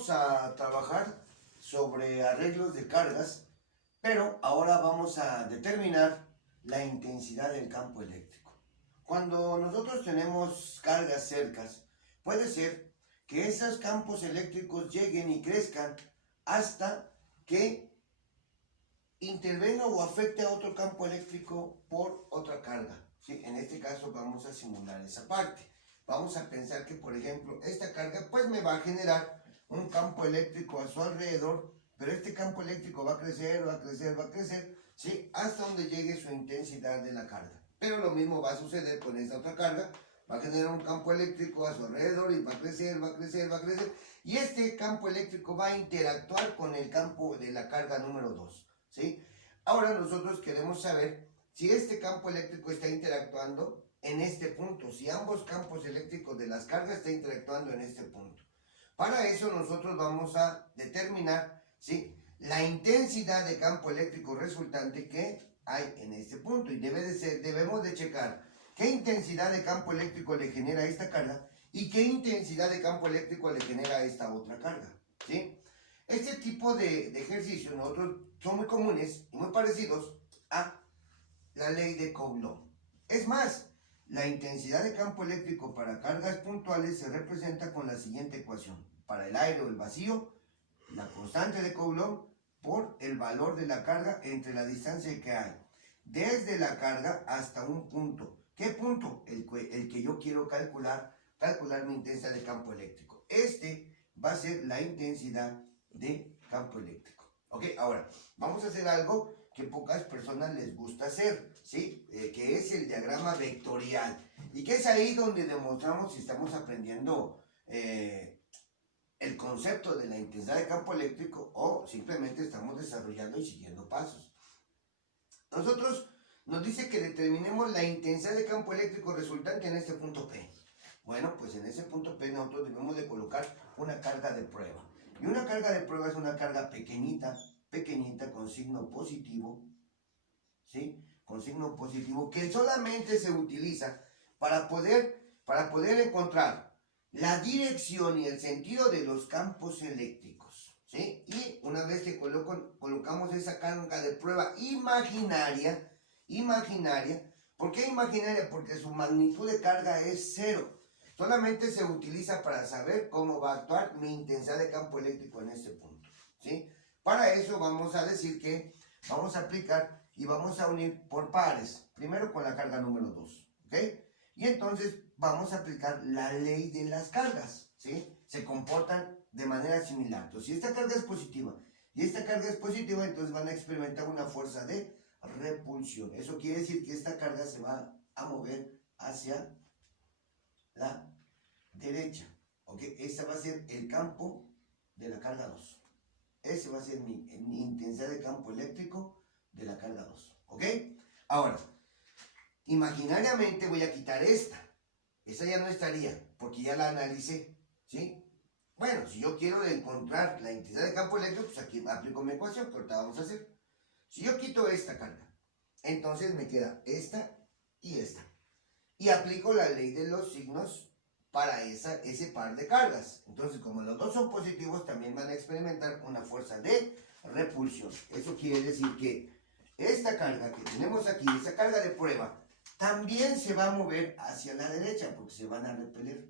vamos a trabajar sobre arreglos de cargas, pero ahora vamos a determinar la intensidad del campo eléctrico. Cuando nosotros tenemos cargas cercas, puede ser que esos campos eléctricos lleguen y crezcan hasta que intervenga o afecte a otro campo eléctrico por otra carga. ¿Sí? En este caso vamos a simular esa parte. Vamos a pensar que, por ejemplo, esta carga pues me va a generar un campo eléctrico a su alrededor, pero este campo eléctrico va a crecer, va a crecer, va a crecer, ¿sí? Hasta donde llegue su intensidad de la carga. Pero lo mismo va a suceder con esta otra carga, va a generar un campo eléctrico a su alrededor y va a crecer, va a crecer, va a crecer, y este campo eléctrico va a interactuar con el campo de la carga número 2, ¿sí? Ahora nosotros queremos saber si este campo eléctrico está interactuando en este punto, si ambos campos eléctricos de las cargas están interactuando en este punto. Para eso nosotros vamos a determinar, ¿sí?, la intensidad de campo eléctrico resultante que hay en este punto, y debemos de checar qué intensidad de campo eléctrico le genera esta carga y qué intensidad de campo eléctrico le genera esta otra carga, ¿sí? Este tipo de ejercicios nosotros son muy comunes y muy parecidos a la ley de Coulomb. Es más, la intensidad de campo eléctrico para cargas puntuales se representa con la siguiente ecuación. Para el aire o el vacío, la constante de Coulomb por el valor de la carga entre la distancia que hay desde la carga hasta un punto. ¿Qué punto? El que yo quiero calcular mi intensidad de campo eléctrico. Este va a ser la intensidad de campo eléctrico. Ok, ahora vamos a hacer algo que pocas personas les gusta hacer, ¿sí? Que es el diagrama vectorial, y que es ahí donde demostramos si estamos aprendiendo el concepto de la intensidad de campo eléctrico o simplemente estamos desarrollando y siguiendo pasos. Nosotros nos dice que determinemos la intensidad de campo eléctrico resultante en este punto P. Bueno, pues en ese punto P nosotros debemos de colocar una carga de prueba. Y una carga de prueba es una carga pequeñita con signo positivo, ¿sí? Con signo positivo, que solamente se utiliza para poder encontrar la dirección y el sentido de los campos eléctricos, ¿sí? Y una vez que colocamos esa carga de prueba imaginaria, ¿por qué imaginaria? Porque su magnitud de carga es 0. Solamente se utiliza para saber cómo va a actuar mi intensidad de campo eléctrico en este punto, ¿sí? Para eso vamos a decir que vamos a aplicar y vamos a unir por pares, primero con la carga número 2, ¿ok? Y entonces vamos a aplicar la ley de las cargas, ¿sí? Se comportan de manera similar. Entonces, si esta carga es positiva y esta carga es positiva, entonces van a experimentar una fuerza de repulsión. Eso quiere decir que esta carga se va a mover hacia la derecha, ¿ok? Ese va a ser el campo de la carga 2. Ese va a ser mi intensidad de campo eléctrico de la carga 2, ¿ok? Ahora, imaginariamente voy a quitar esta. Esta ya no estaría, porque ya la analicé, ¿sí? Bueno, si yo quiero encontrar la intensidad de campo eléctrico, pues aquí aplico mi ecuación, que ahorita vamos a hacer. Si yo quito esta carga, entonces me queda esta y esta. Y aplico la ley de los signos para ese par de cargas. Entonces, como los dos son positivos, también van a experimentar una fuerza de repulsión. Eso quiere decir que esta carga que tenemos aquí, esa carga de prueba, también se va a mover hacia la derecha porque se van a repeler.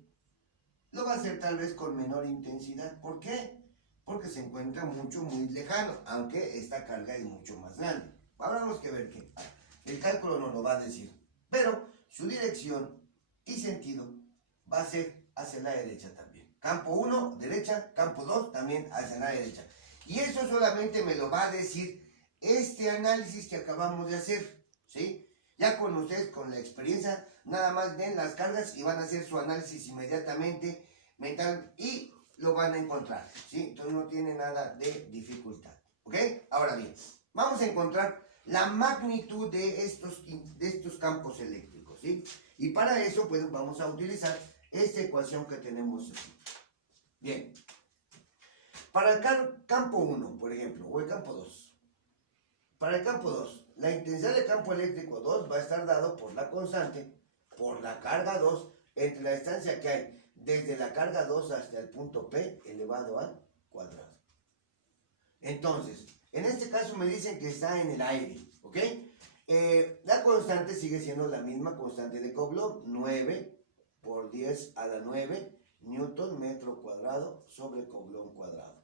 Lo va a hacer tal vez con menor intensidad. ¿Por qué? Porque se encuentra muy lejano, aunque esta carga es mucho más grande. Habrá que ver que el cálculo nos lo va a decir. Pero su dirección y sentido va a ser hacia la derecha también. Campo 1, derecha, campo 2, también hacia la derecha. Y eso solamente me lo va a decir este análisis que acabamos de hacer, ¿sí? Ya con ustedes, con la experiencia, nada más ven las cargas y van a hacer su análisis inmediatamente mental y lo van a encontrar, ¿sí? Entonces no tiene nada de dificultad, ¿ok? Ahora bien, vamos a encontrar la magnitud de estos campos eléctricos, ¿sí? Y para eso, pues, vamos a utilizar esta ecuación que tenemos aquí. Bien. Para el campo 1, por ejemplo, o el campo 2. Para el campo 2, la intensidad del campo eléctrico 2 va a estar dado por la constante, por la carga 2, entre la distancia que hay desde la carga 2 hasta el punto P elevado a cuadrado. Entonces, en este caso me dicen que está en el aire, ¿ok? La constante sigue siendo la misma constante de Coulomb, 9 por 10 a la 9 newton metro cuadrado sobre Coulomb cuadrado.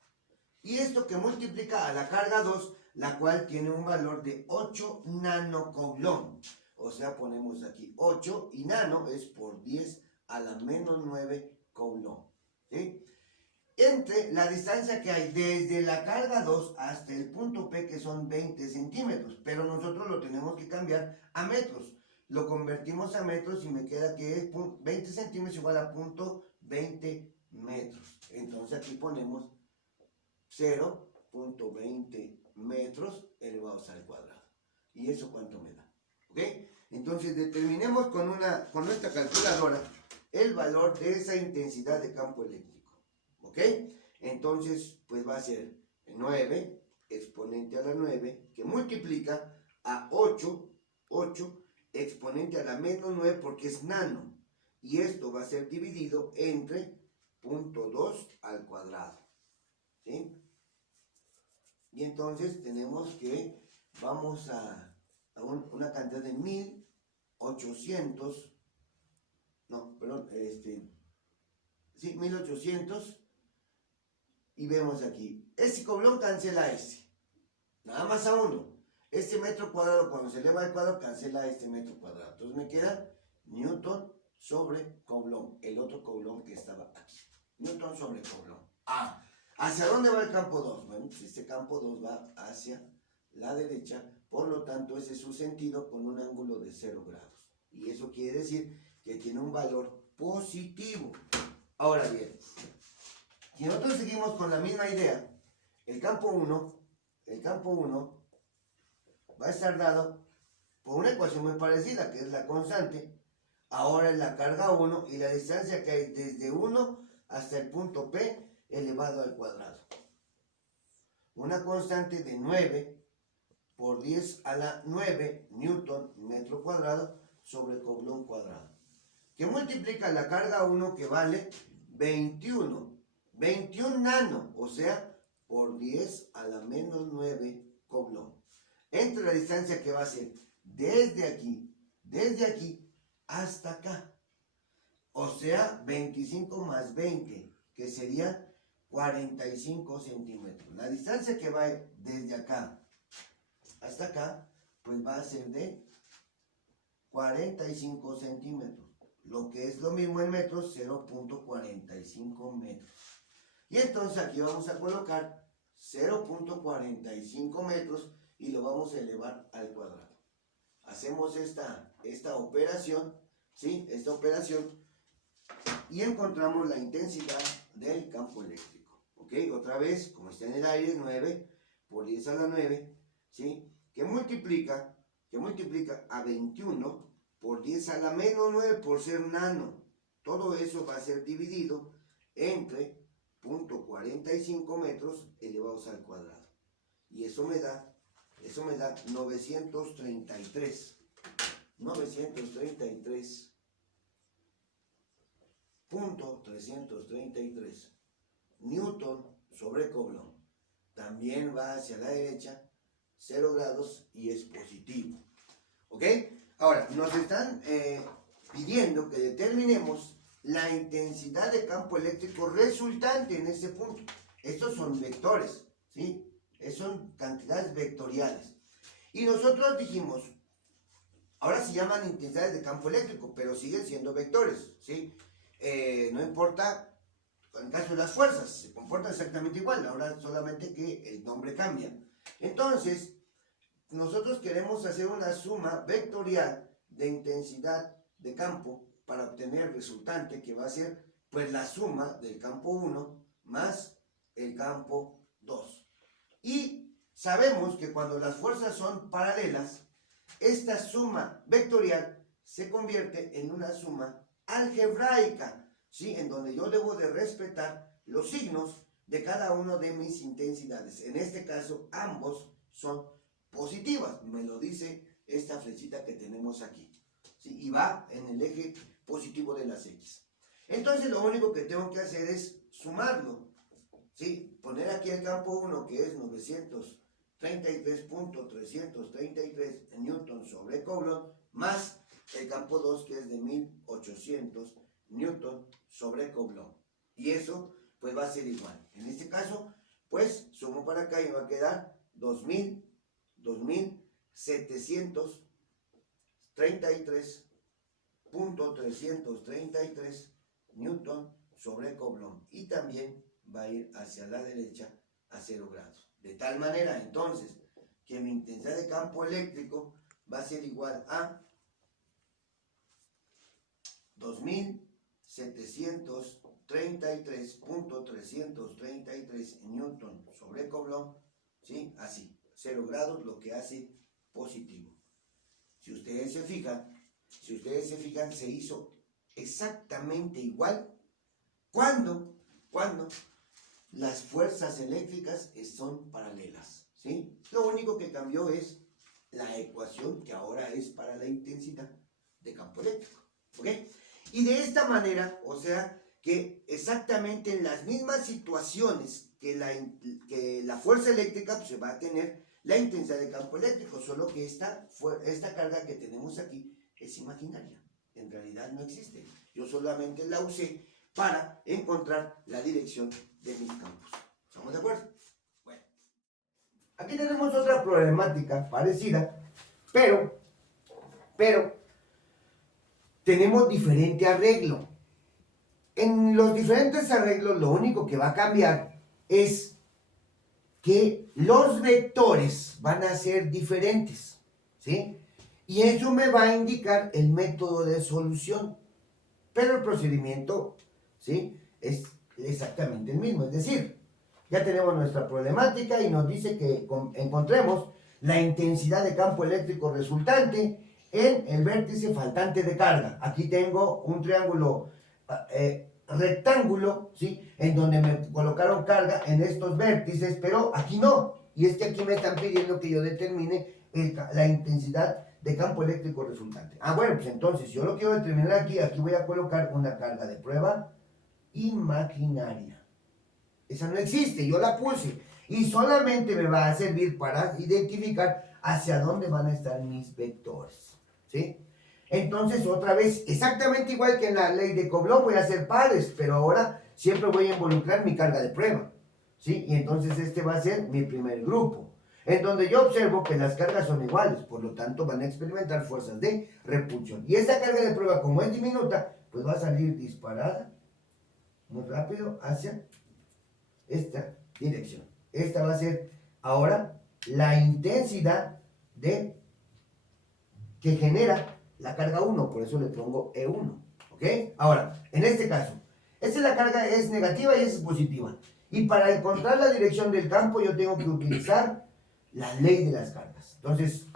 Y esto que multiplica a la carga 2, la cual tiene un valor de 8 nanocoulomb. O sea, ponemos aquí 8 y nano es por 10 a la menos 9 coulomb. ¿Sí? Entre la distancia que hay desde la carga 2 hasta el punto P, que son 20 centímetros, pero nosotros lo tenemos que cambiar a metros. Lo convertimos a metros y me queda que es 20 centímetros igual a punto 20 metros. Entonces aquí ponemos 0.20 metros elevados al cuadrado. ¿Y eso cuánto me da? ¿Ok? Entonces determinemos con nuestra calculadora el valor de esa intensidad de campo eléctrico. ¿Ok? Entonces, pues va a ser 9 exponente a la 9, que multiplica a 8 exponente a la menos 9 porque es nano. Y esto va a ser dividido entre 0.2 al cuadrado. ¿Sí? Y entonces tenemos que vamos a una cantidad de 1800, no, perdón, 1800. Y vemos aquí, este Coulomb cancela este, nada más a 1. Este metro cuadrado cuando se eleva al cuadrado cancela este metro cuadrado. Entonces me queda Newton sobre Coulomb, el otro Coulomb que estaba aquí. Newton sobre Coulomb. ¿Hacia dónde va el campo 2? Bueno, pues este campo 2 va hacia la derecha, por lo tanto ese es su sentido con un ángulo de 0 grados. Y eso quiere decir que tiene un valor positivo. Ahora bien, si nosotros seguimos con la misma idea, el campo 1 va a estar dado por una ecuación muy parecida, que es la constante. Ahora es la carga 1 y la distancia que hay desde 1 hasta el punto P elevado al cuadrado. Una constante de 9 por 10 a la 9 newton metro cuadrado sobre Coulomb cuadrado, que multiplica la carga 1, que vale 21 nano, o sea, por 10 a la menos 9 Coulomb. Entre la distancia que va a ser desde aquí hasta acá. O sea, 25 más 20, que sería 45 centímetros. La distancia que va desde acá hasta acá, pues va a ser de 45 centímetros. Lo que es lo mismo en metros, 0.45 metros. Y entonces aquí vamos a colocar 0.45 metros y lo vamos a elevar al cuadrado. Hacemos esta operación, ¿sí? Esta operación y encontramos la intensidad del campo eléctrico. ¿Ok? Otra vez, como está en el aire, 9 por 10 a la 9, ¿sí? Que multiplica a 21 por 10 a la menos 9 por ser nano. Todo eso va a ser dividido entre 0.45 metros elevados al cuadrado. Y eso me da 933.333 newton sobre Coulomb. También va hacia la derecha, 0 grados y es positivo. ¿Ok? Ahora, nos están pidiendo que determinemos la intensidad de campo eléctrico resultante en este punto. Estos son vectores, ¿sí? Son cantidades vectoriales. Y nosotros dijimos, ahora se llaman intensidades de campo eléctrico, pero siguen siendo vectores, ¿sí? No importa, en caso de las fuerzas, se comportan exactamente igual, ahora solamente que el nombre cambia. Entonces, nosotros queremos hacer una suma vectorial de intensidad de campo para obtener el resultante, que va a ser pues la suma del campo 1 más el campo 2. Y sabemos que cuando las fuerzas son paralelas, esta suma vectorial se convierte en una suma algebraica, ¿sí? En donde yo debo de respetar los signos de cada uno de mis intensidades. En este caso, ambos son positivas, me lo dice esta flechita que tenemos aquí, ¿sí? Y va en el eje positivo de las X. Entonces lo único que tengo que hacer es sumarlo. ¿sí? Poner aquí el campo 1 que es 933.333 newton sobre Coulomb, más el campo 2 que es de 1800 newton sobre Coulomb. Y eso pues va a ser igual. En este caso, pues sumo para acá y me va a quedar 2733.333 newton sobre Coulomb. Y también va a ir hacia la derecha a 0 grados. De tal manera, entonces, que mi intensidad de campo eléctrico va a ser igual a 2733.333 newton sobre Coulomb, ¿sí? Así, 0 grados, lo que hace positivo. Si ustedes se fijan, se hizo exactamente igual cuando las fuerzas eléctricas son paralelas, ¿sí? Lo único que cambió es la ecuación, que ahora es para la intensidad de campo eléctrico, ¿ok? Y de esta manera, o sea, que exactamente en las mismas situaciones que la fuerza eléctrica, pues se va a tener la intensidad de campo eléctrico, solo que esta carga que tenemos aquí es imaginaria, en realidad no existe. Yo solamente la usé para encontrar la dirección de mis campos. ¿Estamos de acuerdo? Bueno, aquí tenemos otra problemática parecida, pero tenemos diferente arreglo. En los diferentes arreglos lo único que va a cambiar es que los vectores van a ser diferentes, ¿sí? Y eso me va a indicar el método de solución, pero el procedimiento, ¿sí?, es exactamente el mismo. Es decir, ya tenemos nuestra problemática y nos dice que encontremos la intensidad de campo eléctrico resultante en el vértice faltante de carga. Aquí tengo un triángulo rectángulo, ¿sí?, en donde me colocaron carga en estos vértices, pero aquí no. Y es que aquí me están pidiendo que yo determine la intensidad de campo eléctrico resultante. Bueno, pues entonces yo lo quiero determinar aquí voy a colocar una carga de prueba imaginaria. Esa no existe, yo la puse. Y solamente me va a servir para identificar hacia dónde van a estar mis vectores, ¿sí? Entonces, otra vez, exactamente igual que en la ley de Coulomb, voy a hacer pares, pero ahora siempre voy a involucrar mi carga de prueba, ¿sí? Y entonces este va a ser mi primer grupo, en donde yo observo que las cargas son iguales, por lo tanto van a experimentar fuerzas de repulsión. Y esta carga de prueba, como es diminuta, pues va a salir disparada muy rápido hacia esta dirección. Esta va a ser ahora la intensidad que genera la carga 1, por eso le pongo E1, ¿ok? Ahora, en este caso, esta es la carga, es negativa y esta es positiva. Y para encontrar la dirección del campo yo tengo que utilizar la ley de las cargas. Entonces,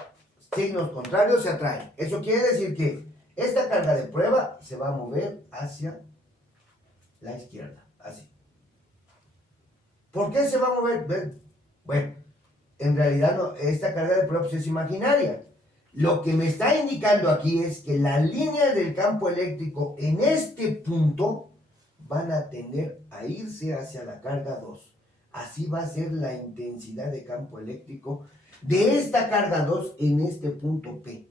signos contrarios se atraen. Eso quiere decir que esta carga de prueba se va a mover hacia la izquierda, así. ¿Por qué se va a mover? Bueno, en realidad no, esta carga de prueba es imaginaria. Lo que me está indicando aquí es que las líneas del campo eléctrico en este punto van a tender a irse hacia la carga 2. Así va a ser la intensidad de campo eléctrico de esta carga 2 en este punto P.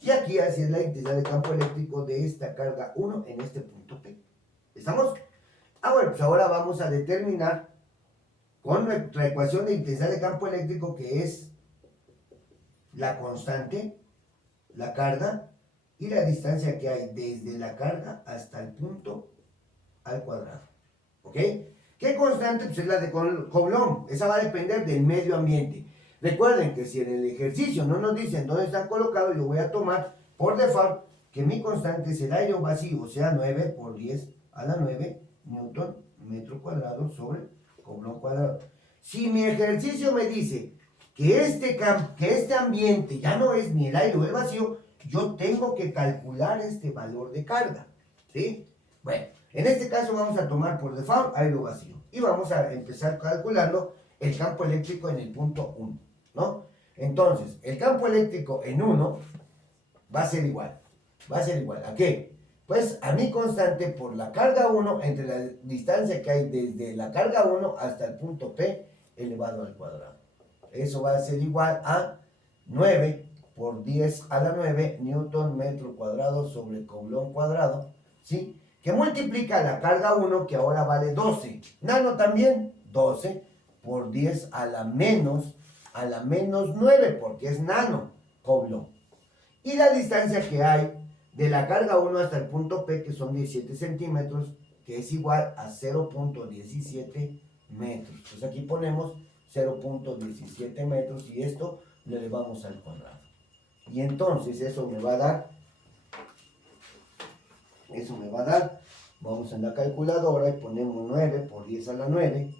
Y aquí así es la intensidad de campo eléctrico de esta carga 1 en este punto P. ¿Estamos? Bueno, pues ahora vamos a determinar con nuestra ecuación de intensidad de campo eléctrico, que es la constante, la carga y la distancia que hay desde la carga hasta el punto al cuadrado. ¿Ok? ¿Qué constante? Pues es la de Coulomb. Esa va a depender del medio ambiente. Recuerden que si en el ejercicio no nos dicen dónde están colocados, yo voy a tomar por default que mi constante es el aire vacío, o sea, 9 por 10 a la 9 newton metro cuadrado sobre Coulomb cuadrado. Si mi ejercicio me dice que este ambiente ya no es ni el aire o el vacío, yo tengo que calcular este valor de carga, ¿sí? Bueno, en este caso vamos a tomar por default aire vacío y vamos a empezar calculando el campo eléctrico en el punto 1, ¿no? Entonces, el campo eléctrico en 1 va a ser igual. ¿A qué? Pues a mi constante por la carga 1 entre la distancia que hay desde la carga 1 hasta el punto P elevado al cuadrado. Eso va a ser igual a 9 por 10 a la 9 newton metro cuadrado sobre coulomb cuadrado, ¿sí? Que multiplica la carga 1 que ahora vale 12. Nano también, 12 por 10 a la menos 9 porque es nano coulomb. Y la distancia que hay de la carga 1 hasta el punto P, que son 17 centímetros, que es igual a 0.17 metros. Entonces aquí ponemos 0.17 metros y esto lo elevamos al cuadrado. Y entonces eso me va a dar, vamos a la calculadora y ponemos 9 por 10 a la 9,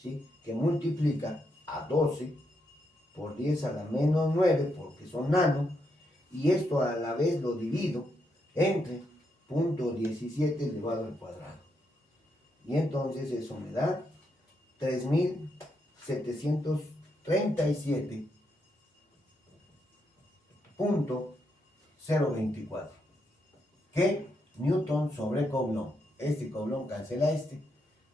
¿sí? Que multiplica a 12 por 10 a la menos 9, porque son nano, y esto a la vez lo divido entre 0.17 elevado al cuadrado. Y entonces eso me da 3737.024. ¿Qué? Newton sobre coulomb. Este coulomb cancela este.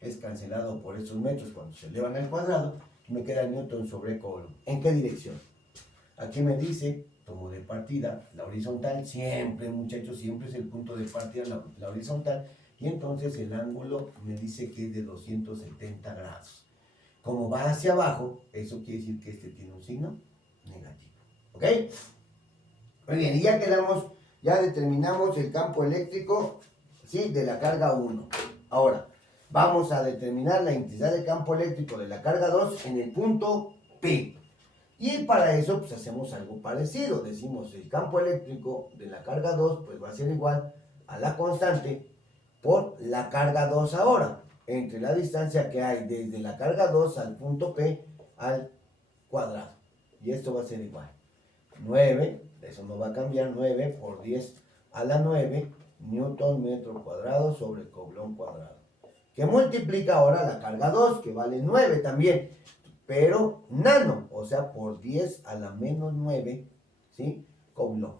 Es cancelado por estos metros cuando se elevan al cuadrado. Y me queda Newton sobre coulomb. ¿En qué dirección? Aquí me dice, tomo de partida la horizontal. Siempre, muchachos, siempre es el punto de partida la horizontal. Y entonces el ángulo me dice que es de 270 grados. Como va hacia abajo, eso quiere decir que este tiene un signo negativo. ¿Ok? Muy bien, y ya determinamos el campo eléctrico, ¿sí? De la carga 1. Ahora, vamos a determinar la intensidad de campo eléctrico de la carga 2 en el punto P. Y para eso, pues hacemos algo parecido. Decimos, el campo eléctrico de la carga 2, pues va a ser igual a la constante por la carga 2 ahora, entre la distancia que hay desde la carga 2 al punto P al cuadrado. Y esto va a ser igual. 9, eso no va a cambiar, 9 por 10 a la 9 newton metro cuadrado sobre coulomb cuadrado. Que multiplica ahora la carga 2, que vale 9 también, pero nano, o sea, por 10 a la menos 9, ¿sí? Coulomb.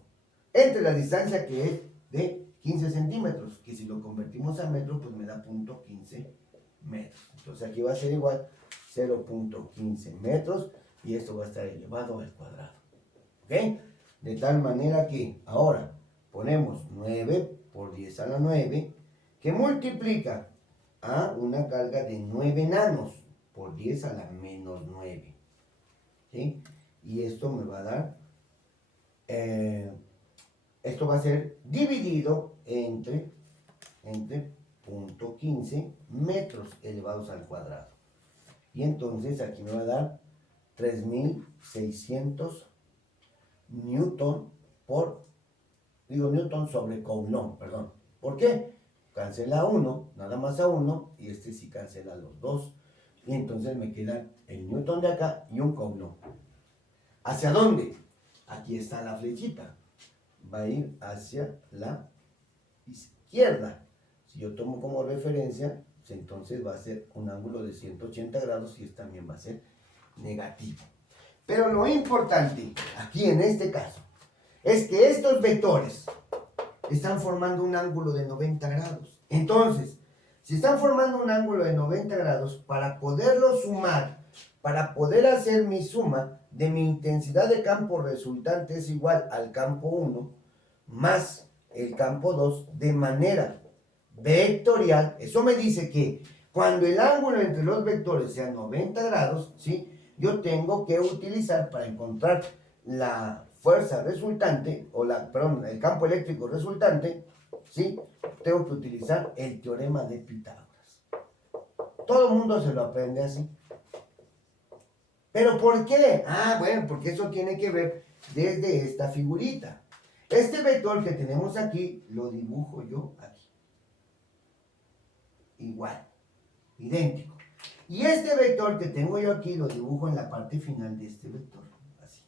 Entre la distancia que es de 15 centímetros, que si lo convertimos a metros, pues me da 0.15 metros. Entonces aquí va a ser igual 0.15 metros y esto va a estar elevado al cuadrado. ¿Ok? De tal manera que ahora ponemos 9 por 10 a la 9, que multiplica a una carga de 9 nanos por 10 a la menos 9. ¿Sí? Y esto me va a dar, esto va a ser dividido entre 0.15 metros elevados al cuadrado. Y entonces aquí me va a dar 3600 newton newton sobre coulomb, perdón. ¿Por qué? Cancela 1, nada más a 1, y este sí cancela los dos. Y entonces me queda el newton de acá y un coulomb. ¿Hacia dónde? Aquí está la flechita. Va a ir hacia la izquierda. Si yo tomo como referencia, pues entonces va a ser un ángulo de 180 grados y este también va a ser negativo. Pero lo importante aquí en este caso es que estos vectores están formando un ángulo de 90 grados. Entonces, si están formando un ángulo de 90 grados, para poderlo sumar, para poder hacer mi suma de mi intensidad de campo resultante es igual al campo 1 más el campo 2 de manera vectorial. Eso me dice que cuando el ángulo entre los vectores sea 90 grados, ¿sí? Yo tengo que utilizar para encontrar la fuerza resultante, el campo eléctrico resultante, ¿sí? Tengo que utilizar el teorema de Pitágoras. Todo el mundo se lo aprende así. ¿Pero por qué? Bueno, porque eso tiene que ver desde esta figurita. Este vector que tenemos aquí, lo dibujo yo aquí. Igual, idéntico. Y este vector que tengo yo aquí, lo dibujo en la parte final de este vector. Así.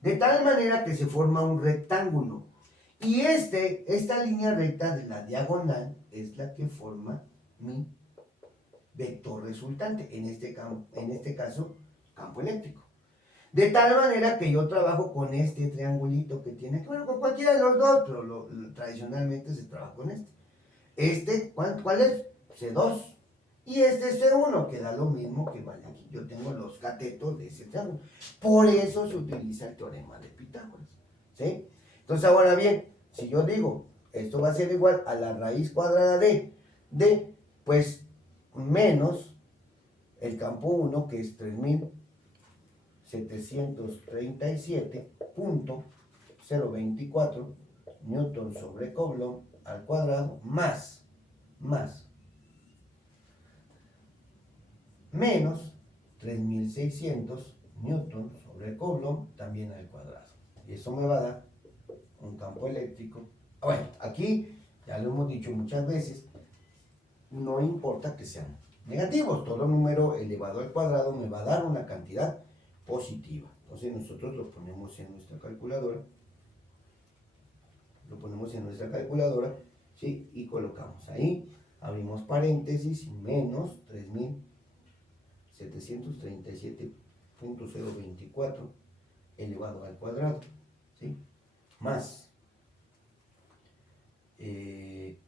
De tal manera que se forma un rectángulo. Y esta línea recta de la diagonal es la que forma mi vector resultante, en este caso, campo eléctrico. De tal manera que yo trabajo con este triangulito que tiene aquí, bueno, con cualquiera de los dos, pero tradicionalmente se trabaja con este. Este, ¿cuál es? C2. Y este es C1, que da lo mismo que vale aquí. Yo tengo los catetos de ese triángulo. Por eso se utiliza el teorema de Pitágoras. ¿Sí? Entonces, ahora bien, si yo digo, esto va a ser igual a la raíz cuadrada de, pues, menos el campo 1, que es 3737.024 newton sobre Coulomb al cuadrado, más menos 3600 newton sobre Coulomb también al cuadrado. Y eso me va a dar un campo eléctrico. Bueno, aquí ya lo hemos dicho muchas veces, no importa que sean negativos, todo número elevado al cuadrado me va a dar una cantidad positiva. Entonces nosotros lo ponemos en nuestra calculadora, ¿sí? Y colocamos ahí, abrimos paréntesis, menos 3737.024 elevado al cuadrado, ¿sí? Más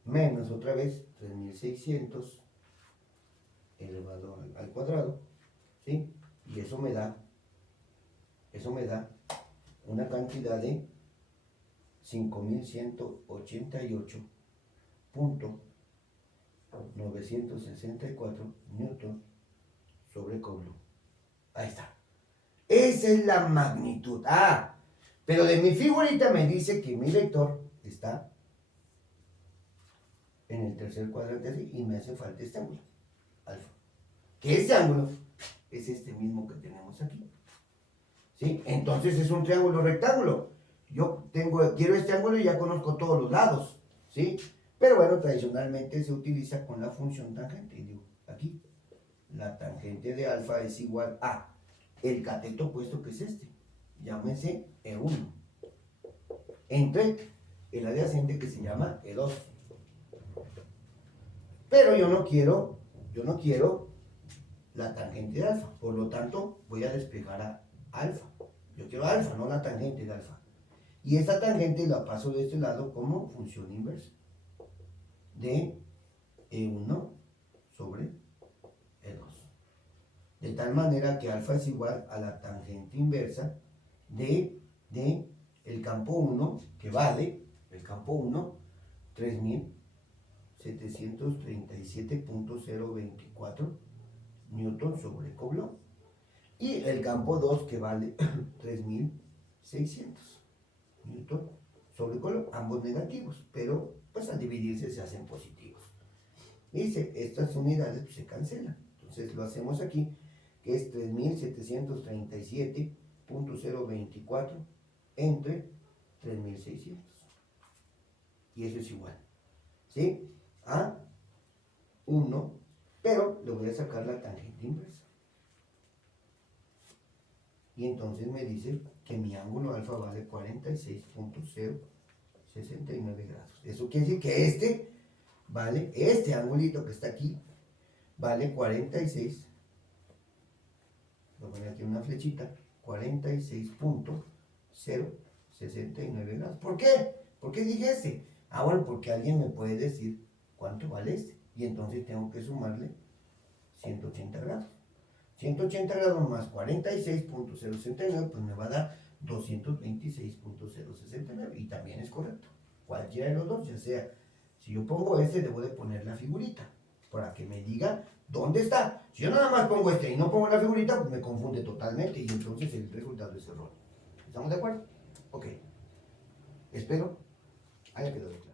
menos otra vez 3600 elevado al cuadrado, ¿sí? Y eso me da una cantidad de 5188.964 newton sobre Coulomb. Ahí está. Esa es la magnitud. Ah, pero de mi figurita me dice que mi vector está en el tercer cuadrante así y me hace falta este ángulo, alfa. Que ese ángulo es este mismo que tenemos aquí. ¿Sí? Entonces es un triángulo rectángulo. Yo quiero este ángulo y ya conozco todos los lados. ¿Sí? Pero bueno, tradicionalmente se utiliza con la función tangente. Y digo, aquí, la tangente de alfa es igual a el cateto opuesto, que es este. Llámese E1. Entre el adyacente, que se llama E2. Pero yo no quiero la tangente de alfa. Por lo tanto, voy a despejar a alfa. Yo quiero alfa, no la tangente de alfa. Y esta tangente la paso de este lado como función inversa de E1 sobre E2. De tal manera que alfa es igual a la tangente inversa de el campo 1, que vale, el campo 1, 3737.024 newton sobre Coulomb. Y el campo 2, que vale 3600 newton sobre Coulomb, ambos negativos, pero pues al dividirse se hacen positivos. Dice, estas unidades pues, se cancelan. Entonces lo hacemos aquí, que es 3737.024 entre 3600. Y eso es igual, ¿sí? A 1, pero le voy a sacar la tangente inversa. Y entonces me dice que mi ángulo alfa vale 46.069 grados. Eso quiere decir que este angulito que está aquí, vale 46, voy a poner aquí una flechita, 46.069 grados. ¿Por qué? ¿Por qué dije este? Ah, bueno, porque alguien me puede decir cuánto vale este. Y entonces tengo que sumarle 180 grados. 180 grados más 46.069, pues me va a dar 226.069. Y también es correcto. Cualquiera de los dos, ya sea, si yo pongo este, debo de poner la figurita para que me diga dónde está. Si yo nada más pongo este y no pongo la figurita, pues me confunde totalmente y entonces el resultado es erróneo. ¿Estamos de acuerdo? Ok. Espero haya quedado.